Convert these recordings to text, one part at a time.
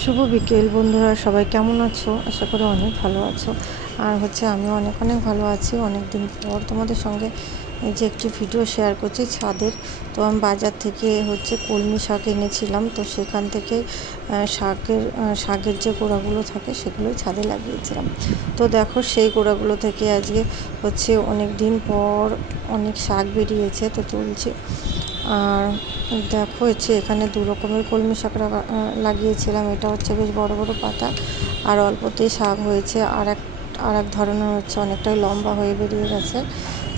শুভ বিকেল বন্ধুরা, সবাই কেমন আছো? আশা করি অনেক ভালো আছো। আর হচ্ছে আমি অনেক অনেক ভালো আছি। অনেক দিন পর তোমাদের সঙ্গে যে একটি ভিডিও শেয়ার করছি ছাদের। তো আমি বাজার থেকে হচ্ছে কলমি শাক এনেছিলাম। তো সেখান থেকে শাকের শাকের যে গোড়াগুলো থাকে সেগুলোই ছাদে লাগিয়েছিলাম। তো দেখো সেই গোড়াগুলো থেকে আজকে হচ্ছে অনেক দিন পর অনেক শাক বেরিয়েছে, তো তুলছি। আর দেখো হচ্ছে এখানে দু রকমের কলমি শাক লাগিয়েছিলাম। এটা হচ্ছে বেশ বড় বড় পাতা। আর অল্পতেই শাক হয়েছে। আর এক আর এক ধরনের হচ্ছে অনেকটাই লম্বা হয়ে বেরিয়ে গেছে।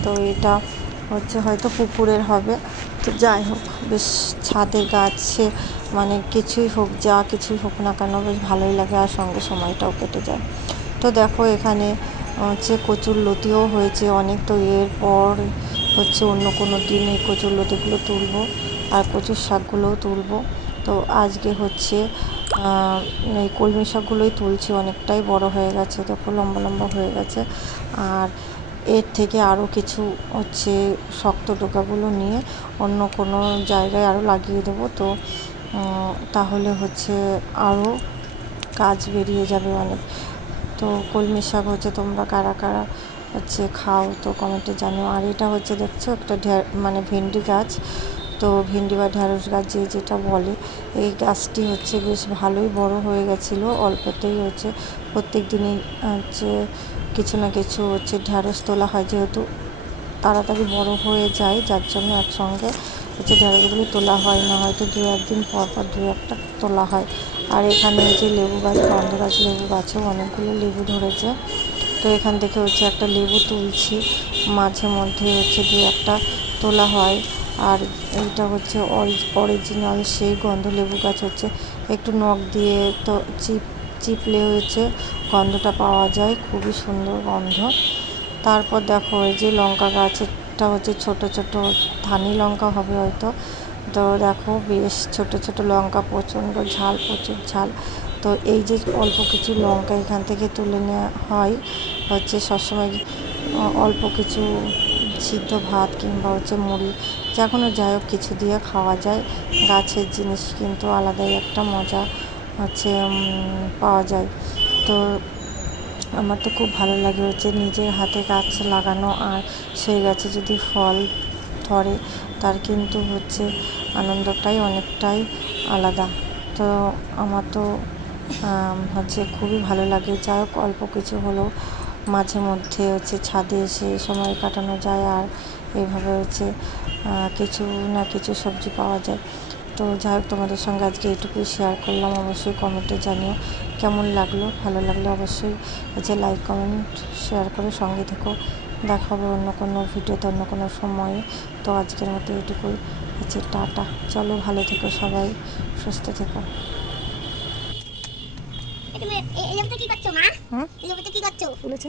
তো এটা হচ্ছে হয়তো পুকুরের হবে। তো যাই হোক, বেশ ছাদের গাছে মানে কিছুই হোক, যা কিছুই হোক না কেন বেশ ভালোই লাগে আর সঙ্গে সময়টাও কেটে যায়। তো দেখো এখানে হচ্ছে কচুর লতিও হয়েছে অনেক। তো এরপর হচ্ছে অন্য কোনো দিন এই কচুর লতিগুলো তুলবো আর কচুর শাকগুলোও তুলবো। তো আজকে হচ্ছে এই কলমি শাকগুলোই তুলছি, অনেকটাই বড় হয়ে গেছে, দেখো লম্বা লম্বা হয়ে গেছে। আর এর থেকে আরও কিছু হচ্ছে শক্ত ডোকাগুলো নিয়ে অন্য কোনো জায়গায় আরও লাগিয়ে দেবো। তো তাহলে হচ্ছে আরও কাজ বেরিয়ে যাবে অনেক। তো কলমি শাক হচ্ছে তোমরা কারা কারা হচ্ছে খাও তো কমেন্টে জানিও। আর এটা হচ্ছে দেখছ একটা মানে ভেন্ডি গাছ। তো ভেন্ডি বা ঢ্যাঁড়স গাছ যে যেটা বলে, এই গাছটি হচ্ছে বেশ ভালোই বড় হয়ে গেছিল, অল্পতেই হচ্ছে। প্রত্যেক দিনই হচ্ছে কিছু না কিছু হচ্ছে ঢ্যাঁড়স তোলা হয়, যেহেতু তাড়াতাড়ি বড় হয়ে যায়, যার জন্য একসঙ্গে হচ্ছে ঢ্যাঁড়সগুলো তোলা হয় না, হয়তো দু একদিন পর পর দু একটা তোলা হয়। আর এখানে যে লেবু গাছ গন্ধরাজ লেবু গাছেও অনেকগুলো লেবু ধরেছে। তো এখান থেকে হচ্ছে একটা লেবু তুলছি, মাঝে মধ্যে হচ্ছে দু একটা তোলা হয়। আর এইটা হচ্ছে অরিজিনাল সেই গন্ধ লেবু গাছ হচ্ছে। একটু নখ দিয়ে তো চিপ, চিপলে হয়েছে গন্ধটা পাওয়া যায়, খুবই সুন্দর গন্ধ। তারপর দেখো এই যে লঙ্কা গাছটা হচ্ছে ছোট ছোট ধানি লঙ্কা হবে হয়তো। তো দেখো বেশ ছোট ছোট লঙ্কা, প্রচণ্ড ঝাল, প্রচুর ঝাল। তো এই যে অল্প কিছু লঙ্কা এখান থেকে তুলে নেওয়া হয়, হচ্ছে সবসময় অল্প কিছু সিদ্ধ ভাত কিংবা হচ্ছে মুড়ি, যা কোনো যাই হোক কিছু দিয়ে খাওয়া যায়। গাছের জিনিস কিন্তু আলাদাই একটা মজা হচ্ছে পাওয়া যায়। তো আমার তো খুব ভালো লাগে হচ্ছে নিজের হাতে গাছ লাগানো আর সেই গাছে যদি ফল ধরে, তার কিন্তু হচ্ছে আনন্দটাই অনেকটাই আলাদা। তো আমার তো হচ্ছে খুবই ভালো লাগে। যাই হোক, অল্প কিছু হলেও মাঝে মধ্যে হচ্ছে ছাদে এসে সময় কাটানো যায় আর এইভাবে হচ্ছে কিছু না কিছু সবজি পাওয়া যায় তো যাই হোক তোমাদের সঙ্গে আজকে এইটুকুই শেয়ার করলাম অবশ্যই কমেন্টে জানিও কেমন লাগল ভালো লাগলে অবশ্যই হচ্ছে লাইক কমেন্ট শেয়ার করে সঙ্গে থেকো দেখা হবে অন্য কোনো ভিডিওতে অন্য কোনো সময়ে তো আজকের মতো এইটুকুই হচ্ছে টাটা চলো ভালো থেকো সবাই সুস্থ থেকো কি করছ মা কি করছ বলেছে